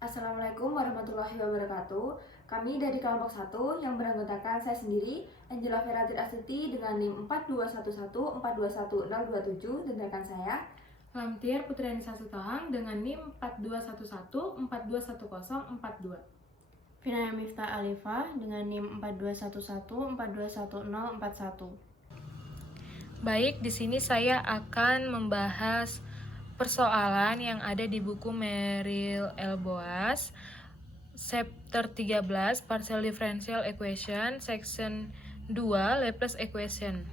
Assalamualaikum warahmatullahi wabarakatuh. Kami dari kelompok 1 yang beranggotakan saya sendiri, Angela Feratir Astuti dengan NIM 42114210027 dan rekan saya Lamtiar Putrianisa Sutahang dengan NIM 4211421042. Vinaya Miftah Alifah dengan NIM 4211421041. Baik, di sini saya akan membahas persoalan yang ada di buku Merrill L. Boas, chapter 13, Partial Differential Equation, section 2, Laplace Equation.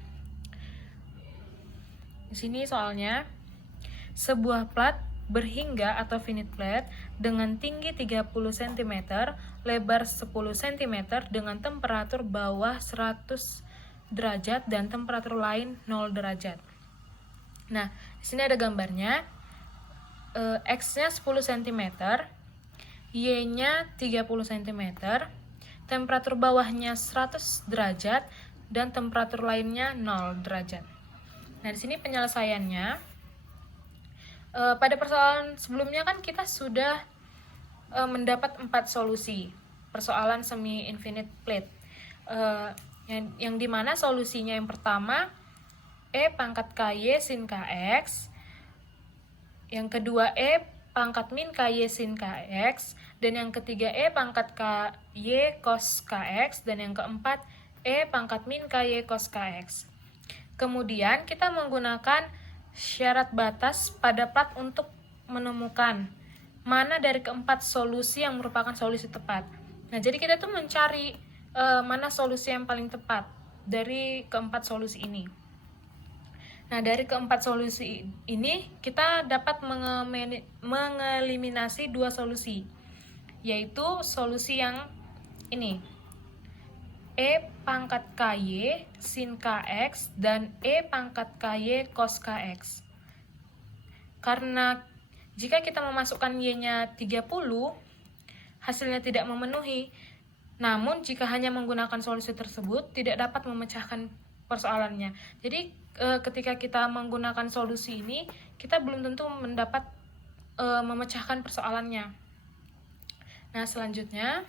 Di sini soalnya, sebuah plat berhingga atau finite plate dengan tinggi 30 cm, lebar 10 cm dengan temperatur bawah 100 derajat dan temperatur lain 0 derajat. Nah, di sini ada gambarnya. X-nya 10 cm, Y-nya 30 cm, temperatur bawahnya 100 derajat dan temperatur lainnya 0 derajat. Nah, di sini penyelesaiannya. Pada persoalan sebelumnya kan kita sudah mendapat 4 solusi persoalan semi-infinite plate, yang dimana solusinya yang pertama E pangkat KY sin KX, yang kedua E pangkat min KY sin KX, dan yang ketiga E pangkat KY cos KX, dan yang keempat E pangkat min KY cos KX. Kemudian kita menggunakan syarat batas pada plat untuk menemukan mana dari keempat solusi yang merupakan solusi tepat. Nah, jadi kita tuh mencari mana solusi yang paling tepat dari keempat solusi ini. Nah, dari keempat solusi ini kita dapat mengeliminasi 2 solusi, yaitu solusi yang ini, E pangkat KY sin KX dan E pangkat KY cos KX. Karena jika kita memasukkan Y-nya 30, hasilnya tidak memenuhi. Namun jika hanya menggunakan solusi tersebut, tidak dapat memecahkan persoalannya. Jadi ketika kita menggunakan solusi ini, kita belum tentu mendapat memecahkan persoalannya. Nah, selanjutnya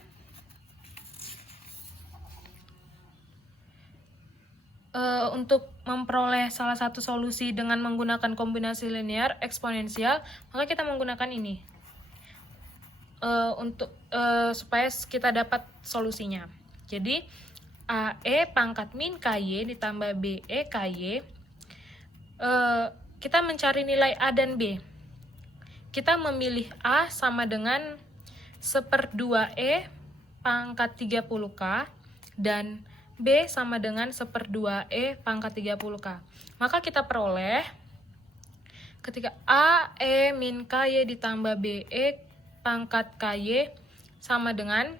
untuk memperoleh salah satu solusi dengan menggunakan kombinasi linear eksponensial, maka kita menggunakan ini untuk supaya kita dapat solusinya. Jadi AE pangkat min KY ditambah BE KY, kita mencari nilai A dan B. Kita memilih A sama dengan 1/2E pangkat 30K dan B sama dengan 1/2E pangkat 30K. Maka kita peroleh ketika A, E, min KY ditambah BE pangkat KY sama dengan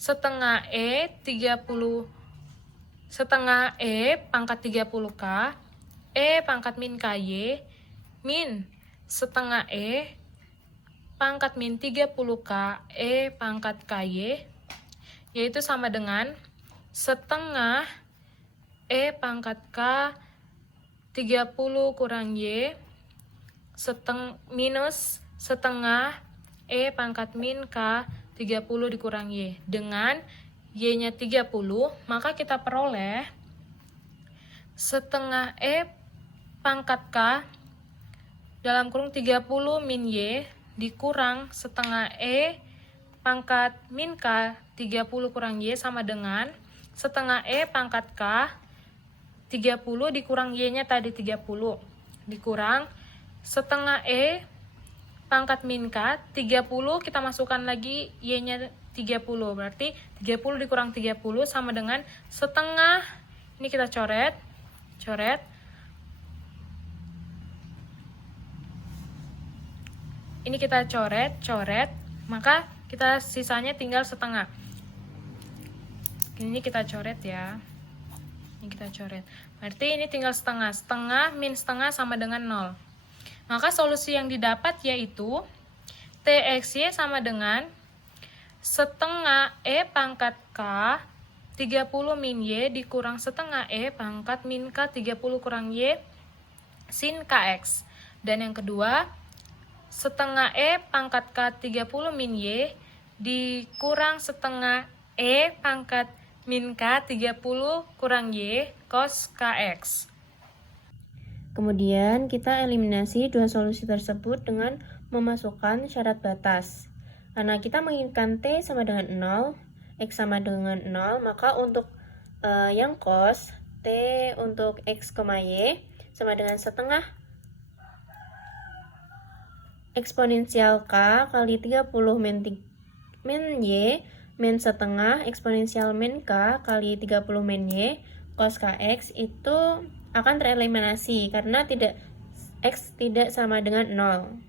setengah E pangkat 30K, E pangkat min KY, min setengah E pangkat min 30K, E pangkat KY, yaitu sama dengan setengah E pangkat K 30 kurang Y minus setengah E pangkat min K 30 dikurang Y. Dengan Y-nya 30, maka kita peroleh setengah E pangkat K dalam kurung 30 min Y dikurang setengah E pangkat min K 30 kurang Y sama dengan setengah E pangkat K 30 dikurang Y-nya tadi 30 dikurang setengah E pangkat min K 30, kita masukkan lagi Y-nya 30, berarti 30 dikurang 30 sama dengan setengah, ini kita coret ini kita coret, maka kita sisanya tinggal setengah. Ini kita coret ya. Ini kita coret. Berarti ini tinggal setengah. Setengah min setengah sama dengan 0. Maka solusi yang didapat yaitu TXY sama dengan setengah E pangkat K 30 min Y dikurang setengah E pangkat min K 30 kurang Y sin KX. Dan yang kedua, setengah E pangkat K 30 min Y dikurang setengah E pangkat min K 30 kurang Y cos KX. Kemudian kita eliminasi dua solusi tersebut dengan memasukkan syarat batas. Karena kita menginginkan T sama dengan 0, X sama dengan 0, maka untuk yang cos, T untuk X, Y sama dengan setengah eksponensial K kali 30 min Y min setengah eksponensial min K kali 30 min Y cos KX itu akan tereliminasi karena X tidak sama dengan 0.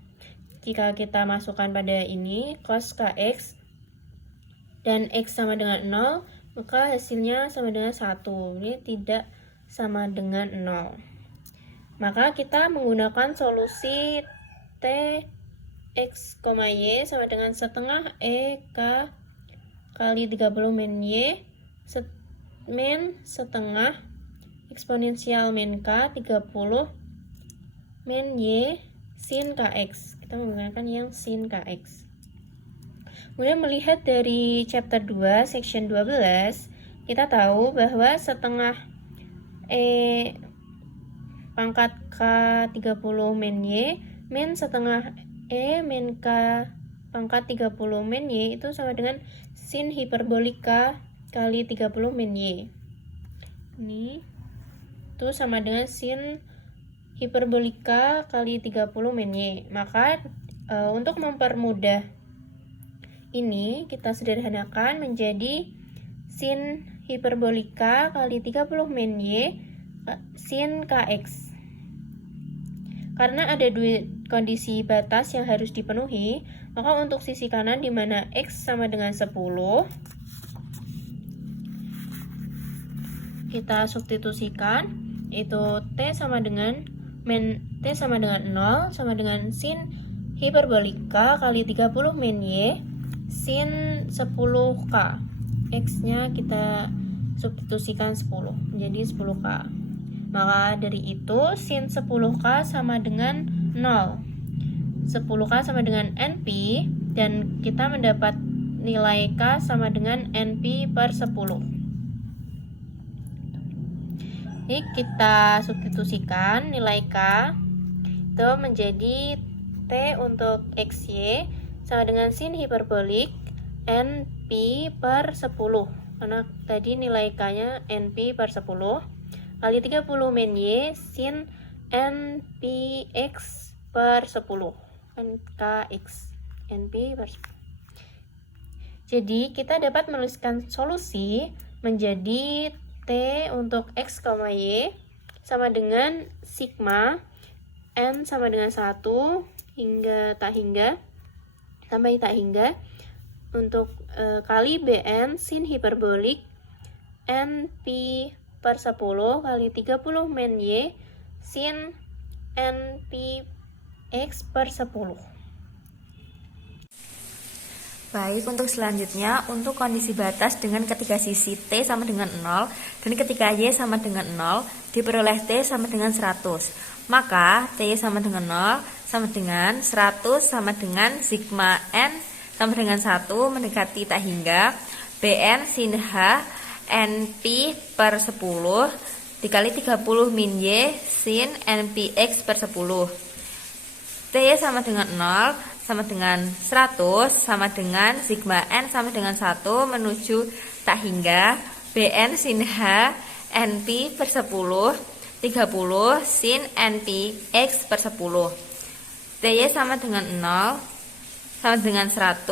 Jika kita masukkan pada ini cos KX dan X sama dengan 0, maka hasilnya sama dengan 1. Ini tidak sama dengan 0. Maka kita menggunakan solusi T X, Y sama dengan setengah E K kali 30 min Y min setengah eksponensial min K 30 min Y sin KX. Kita menggunakan yang sin KX. Kemudian melihat dari chapter 2 section 12, kita tahu bahwa setengah E pangkat K 30 min Y min setengah E min K pangkat 30 min Y itu sama dengan sin hiperbolika kali 30 min Y. Ini itu sama dengan sin hiperbolika kali 30 min Y. Maka untuk mempermudah ini kita sederhanakan menjadi sin hiperbolika kali 30 min Y sin KX. Karena ada dua kondisi batas yang harus dipenuhi, maka untuk sisi kanan di mana X sama dengan 10, kita substitusikan, itu T sama dengan 0 sama dengan sin hiperbolika kali 30 min Y sin 10K. X-nya kita substitusikan 10 menjadi 10K. Maka dari itu sin 10K sama dengan 0. 10K sama dengan NP dan kita mendapat nilai K sama dengan NP per 10. Jadi kita substitusikan nilai K itu menjadi T untuk XY sama dengan sin hiperbolik NP per 10. Karena tadi nilai K-nya NP per 10 kali 30 min Y sin NPX per 10. NKX NP per 10. Jadi kita dapat menuliskan solusi menjadi T untuk X, Y sama dengan sigma N sama dengan 1 hingga tak hingga sampai tak hingga untuk kali BN sin hiperbolik NP per 10 kali 30 min Y sin NPX per 10. Baik, untuk selanjutnya, untuk kondisi batas dengan ketika sisi T sama dengan 0 dan ketika Y sama dengan 0, diperoleh T sama dengan 100. Maka, T sama dengan 0 sama dengan 100 sama dengan sigma N sama dengan 1 mendekati tak hingga BN sin H NP per 10 dikali 30 min Y sin NPX per 10. T sama dengan 0 sama dengan 100 sama dengan sigma N sama dengan 1 menuju tak hingga BN sin H NP per 10 30 sin NPX per 10. TY sama dengan 0 sama dengan 100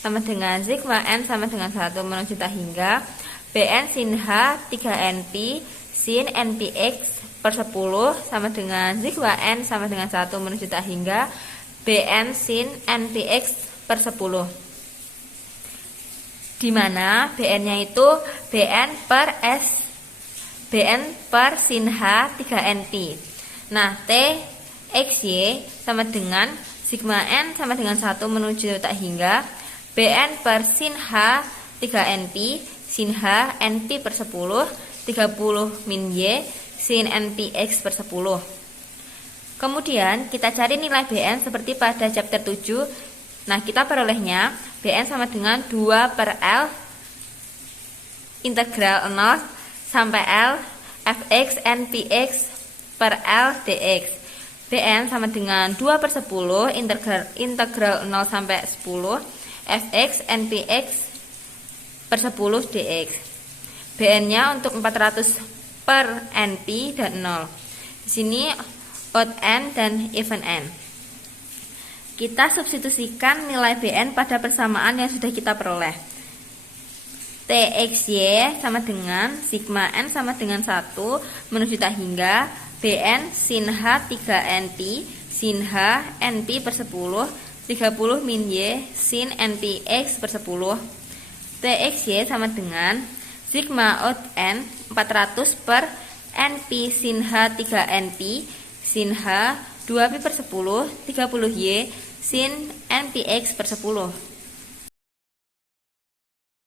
sama dengan sigma N sama dengan 1 menuju tak hingga BN sin H 3NP sin NPX per 10 sama dengan sigma N sama dengan 1 menuju tak hingga BN sin NPX per 10, di mana BN-nya itu BN per sin H 3NP. Nah, T XY sama dengan sigma N sama dengan 1 menuju tak hingga BN per sin H 3NP sin H NP per 10 30 min Y sin NPX per 10. Kemudian kita cari nilai Bn seperti pada chapter 7. Nah, kita perolehnya Bn sama dengan 2/L integral 0 sampai L fx npx per L dx. Bn sama dengan 2/10 integral 0 sampai 10 fx npx per 10 dx. Bn-nya untuk 400 per np dan 0. Di sini odd n dan even n. Kita substitusikan nilai Bn pada persamaan yang sudah kita peroleh. Txy sama dengan sigma n sama dengan 1 menunjukkan hingga Bn sin h 3np sin h np per 10 30 min y sin npx per 10. Txy sama dengan sigma odd n 400 per np sin h 3np sin h 2p per 10 30y sin npx per 10.